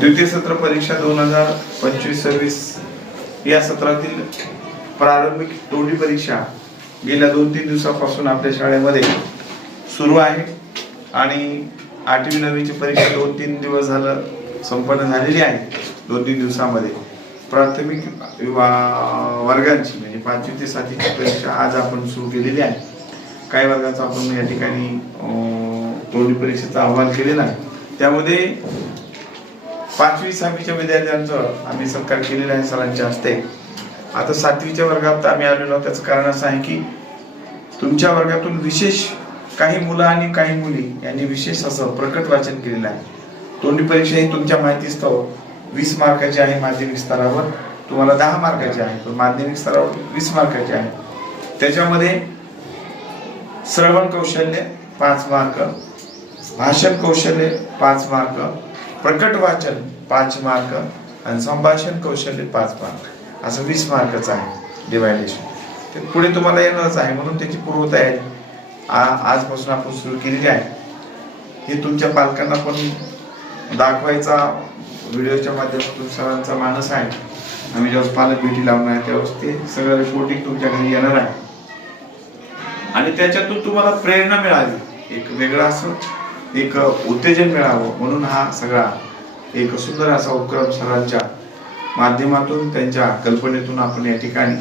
द्वितीय सत्र परीक्षा 2025-26 या सत्रातील प्रारंभिक तोंडी परीक्षा गेल्या 2-3 दिवसापासून आपल्या शाळेमध्ये सुरू आहे आणि 8वी 9वीची परीक्षा 2-3 दिवस झालं संपन्न झालेली आहे. 2-3 दिवसामध्ये प्राथमिक वर्गांची म्हणजे 5वी ते 7वीची परीक्षा आज आपण सुरू केलेली आहे. काही वर्गाचा आपण या ठिकाणी तोंडी परीक्षेचा अहवाल केलेला आहे. त्यामध्ये 5वी 6वीच्या विद्यार्थ्यांचं आम्ही सत्कार केलेला आहे सरांच्या हस्ते. आता 7वीच्या वर्गात आम्ही आलेलो आहोत. त्याचं कारण असं आहे की तुमच्या वर्गातून विशेष काही मुलं आणि काही मुली यांनी विशेष असं प्रकट वाचन केलेलं आहे. तोंडी परीक्षा ही तुमच्या माहितीस्तव 20 मार्काची आहे. माध्यमिक स्तरावर तुम्हाला 10 मार्काची आहे, पण माध्यमिक स्तरावर 20 मार्काची आहे. त्याच्यामध्ये श्रवण कौशल्य 5 मार्क, भाषण कौशल्य 5 मार्क, प्रकट वाचन 5 मार्क आणि संभाषण कौशल्य 5 मार्क, असं 20 मार्काचं आहे डिवायडेशन. ते पुढे तुम्हाला येणारच आहे, म्हणून त्याची पूर्वतयारी आजपासून आपण सुरू केलेली आहे. हे तुमच्या पालकांना पण दाखवायचा व्हिडिओच्या माध्यमातून सरांचा मानस आहे. आम्ही जेव्हा पालक भेटी लावणार आहे त्यावेळेस ते सगळं रिपोर्टिंग तुमच्या घरी येणार आहे आणि त्याच्यातून तुम्हाला प्रेरणा मिळावी, एक वेगळं असं एक उत्तेजन मिळावं म्हणून हा सगळा एक सुंदर असा उपक्रम सरांच्या माध्यमातून त्यांच्या कल्पनेतून आपण या ठिकाणी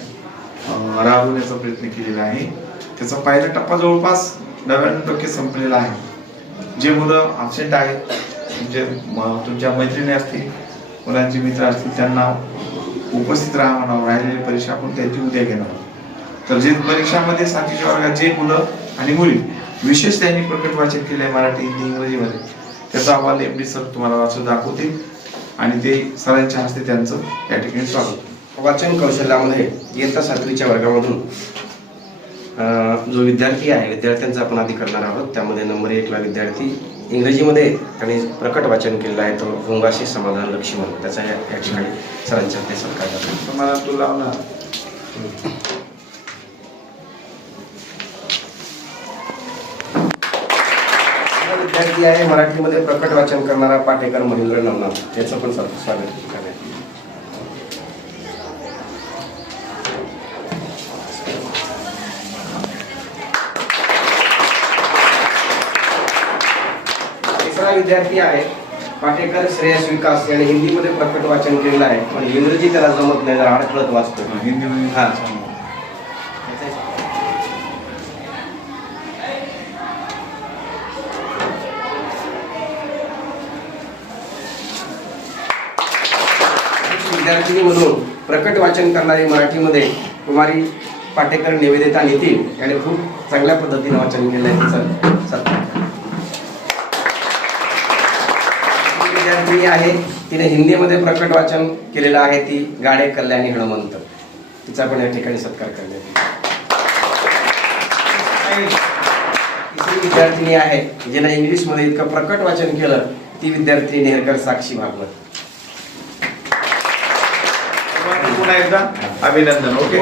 राबवण्याचा प्रयत्न केलेला आहे. त्याचा पहिला टप्पा जवळपास 99% संपलेला आहे. जे मुलं अबसेंट आहेत, म्हणजे तुमच्या मैत्रिणी असतील, मुलांचे मित्र असतील, त्यांना उपस्थित राहा म्हणावं. राहिलेली परीक्षा आपण त्यांची उद्या घेणार. तर जे परीक्षामध्ये 7वीच्या वर्गात जे मुलं आणि मुली विशेष त्यांनी प्रकट वाचन केले मराठी, हिंदी, इंग्रजीमध्ये, त्याचा अहवाल MD सर तुम्हाला वाचून दाखवतील आणि ते सरांच्या हस्ते त्यांचं या ठिकाणी स्वागत. वाचन कौशल्यामध्ये इयत्ता 7वीच्या वर्गामधून जो विद्यार्थी आहे विद्यार्थ्यांचा आपण आधी करणार आहोत. त्यामध्ये नंबर 1ला विद्यार्थी इंग्रजीमध्ये त्यांनी प्रकट वाचन केलेलं आहे, तो भोंगाशी समाधान लक्ष्मण. त्याचा या ठिकाणी सरांच्या हस्ते सत्कार करतो. तुम्हाला तो लावणार. विद्यार्थी आहे मराठीमध्ये प्रकट वाचन करणारा पाटेकर महेंद्र नवनाथ, त्याचं पण स्वागत करण्यात. तिसरा विद्यार्थी आहे पाटेकर श्रेयस विकास, याने हिंदीमध्ये प्रकट वाचन केलेलं आहे, पण इंग्रजी त्याला जमत नाही, जरा अडखळत वाचतो. हिंदीमध्ये हा विद्यार्थिनी म्हणून प्रकट वाचन करणारी मराठीमध्ये कुमारी पाटेकर निवेदिता नितीन याने खूप चांगल्या पद्धतीने वाचन केलं आहे. विद्यार्थिनी आहे, तिने हिंदीमध्ये प्रकट वाचन केलेलं आहे, ती गाडे कल्याणी हनुमंत. तिचा पण या ठिकाणी सत्कार करण्यात येईल. तिसरी विद्यार्थिनी आहे जिने इंग्लिशमध्ये इतकं प्रकट वाचन केलं, ती विद्यार्थिनी नेहरकर साक्षी भागवत. पुन्हा एकदा अभिनंदन. ओके.